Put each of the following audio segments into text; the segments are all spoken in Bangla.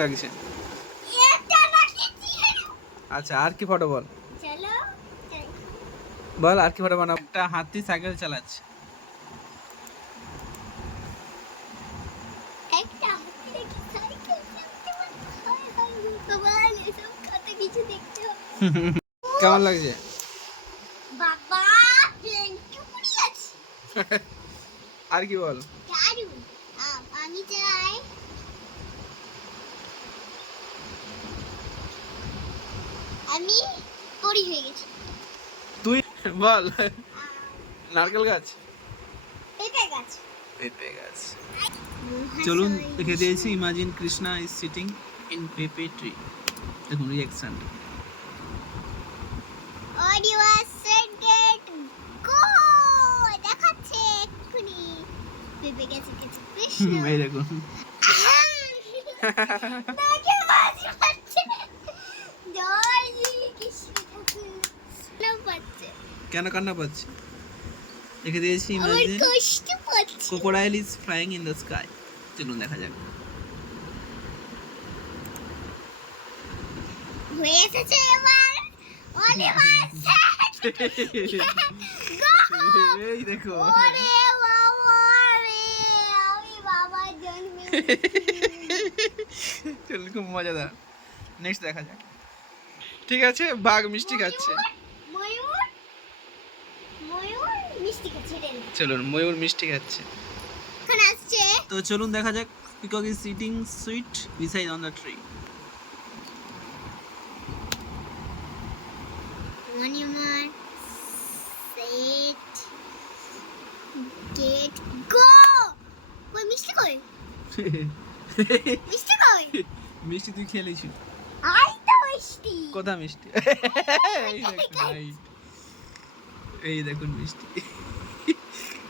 লাগছে। আচ্ছা আর কি ফটো বল? বল, আর কি ফটো বানাবো? একটা হাতি সাইকেল চালাচ্ছে। কেমন লাগছে? আর কি বল? আমি চাই আমি পরি হয়ে গেছি। তুই বল। নারকেল গাছ? পেঁপে গাছ। পেঁপে গাছ। চলুন লিখে দিয়েছি imagine Krishna is sitting in pepe tree দেখুন রিয়াকশন অডিও সেন্টেড গো দেখাচ্ছে এক্ষুনি। পেঁপে গেছে কিছু কৃষ্ণ। এই দেখুন। বাজি পাচ্ছে জয় কৃষ্ণ ঠাকুর না পাচ্ছে কেন কান্না পাচ্ছে? লিখে দিয়েছি imagine crocodile is flying in the sky চলুন দেখা যাক। হয়ে এসেছে এবার। এই দেখো। খুব মজাদার। নেক্সট দেখা যাক। ঠিক আছে? বাঘ মিষ্টি খাচ্ছে। ময়ূর ময়ূর মিষ্টি চলুন ময়ূর মিষ্টি খাচ্ছে। তো চলুন দেখা যাক peacock is sitting sweet beside on the tree মনিমার সেট গেট গো ওই মিষ্টি তুই খেলেছি আই তো মিষ্টি। কোথা মিষ্টি? এই দেখুন ভাই। এই দেখুন মিষ্টি।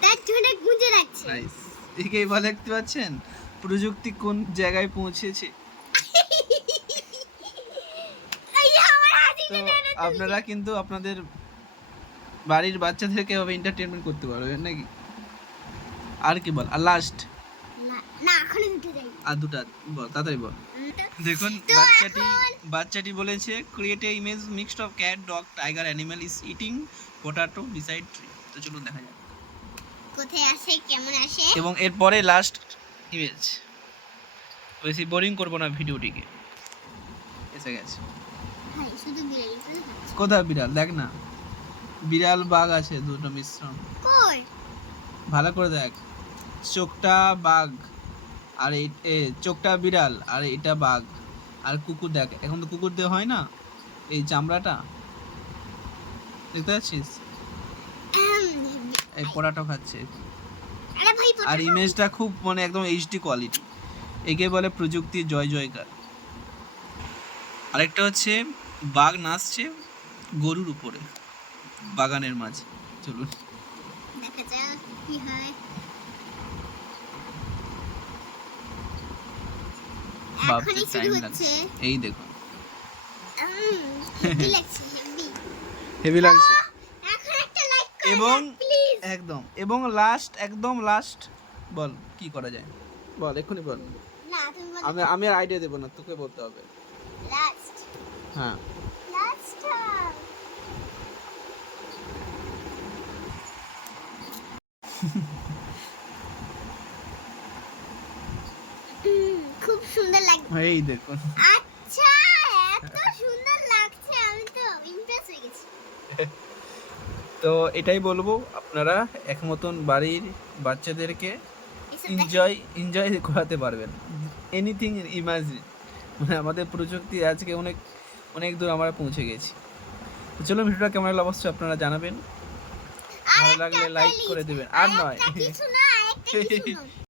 তার জন্য গুঁজে রাখছে। নাইস একেই বলে দেখতে পাচ্ছেন? প্রযুক্তি কোন জায়গায় পৌঁছেছে? তো আপনারা কিন্তু আপনাদের বাড়ির বাচ্চাদেরকে এভাবে এন্টারটেনমেন্ট করতে পারবেন নাকি? আর কি বল? আর লাস্ট না না এখনও দুটো যাই। আর দুটা বল তাড়াতাড়ি বল। দেখুন বাচ্চাটি বাচ্চাটি বলেছে create a image mixed of cat dog tiger animal is eating potato beside tree তো চলুন দেখা যাক। কোথায় আসে কেমন আসে এবং এরপরে লাস্ট ইমেজ বেশি বোরিং করব না ভিডিওটিকে। এসে গেছে। কোথায় বিড়াল? দেখ না। বিড়াল বাঘ আছে দুটো মিশ্রণ। কই? ভালো করে দেখ। চোখটা বাঘ। আর এই এ, চোখটা বিড়াল আর এটা বাঘ। আর কুকুর দেখ এখন তো কুকুর দিয়ে হয় না? এই চামড়াটা? দেখতে পাচ্ছিস? এই পোড়াটা খাচ্ছে। আর ইমেজটা খুব মানে একদম এইচডি কোয়ালিটি একে বলে প্রযুক্তির জয় জয়কার। আরেকটা হচ্ছে বাঘ নাচছে গরুর উপরে বাগানের মাঝে। চলুন। দেখা যাক কি হয়। ভাবতে টাইম লাগছে। এই দেখুন হেভি লাগছে হেভি হেভি লাগছে। এখন একটা লাইক করে এবং একদম এবং লাস্ট একদম লাস্ট বল কি করা যায়? বল এক্ষুনি বল। না তুমি বলো। আমি আমি আর আইডিয়া দেবো না তোকে বলতে হবে। হ্যাঁ লাস্ট খুব সুন্দর লাগছে। এই দেখুন আচ্ছা এত সুন্দর লাগছে আমি তো ইমপ্রেস হয়ে গেছি। তো এটাই বলব আপনারা এক মতন বাড়ির বাচ্চাদেরকে এনজয় এনজয় করাতে পারবেন। এনিথিং ইমাজিন মানে আমাদের প্রযুক্তি আজকে অনেক অনেক দূর আমরা পৌঁছে গেছি। তো চলো ভিডিওটা কেমন লাগল অবশ্যই আপনারা জানাবেন। ভালো লাগলে লাইক করে দেবেন। আর নয়।